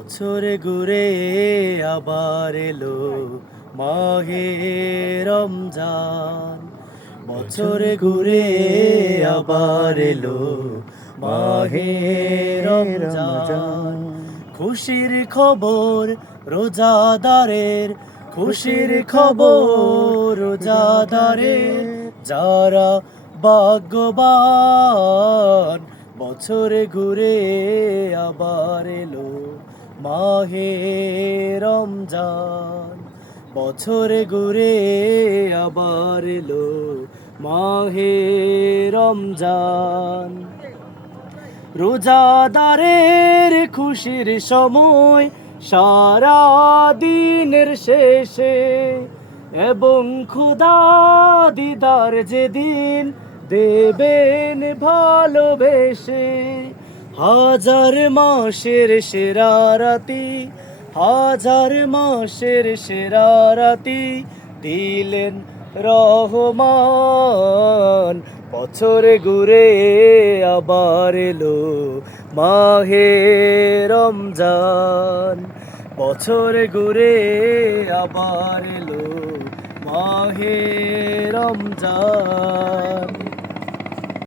বছর ঘুরে আবার এলো মাহে রমজান। বছর ঘুরে আবার এলো মাহে রমজান। খুশির খবর রোজাদারের, খুশির খবর রোজাদারের, যারা ভাগ্যবান। বছর ঘুরে আবার এলো মাহে রমজান। বছর ঘুরে আবার এলো মাহে রমজান। রোজাদারের খুশির সময় সারা দিনের শেষে, এবং খোদা দিদার যেদিন দেবেন ভালোবেসে। হাজার মাসের সেরা রাতি, হাজার মাসের সেরা রাতি দিলেন রহমান। বছর ঘুরে আবার এলো মাহে রমজান। বছর ঘুরে আবার এলো মাহে রমজান।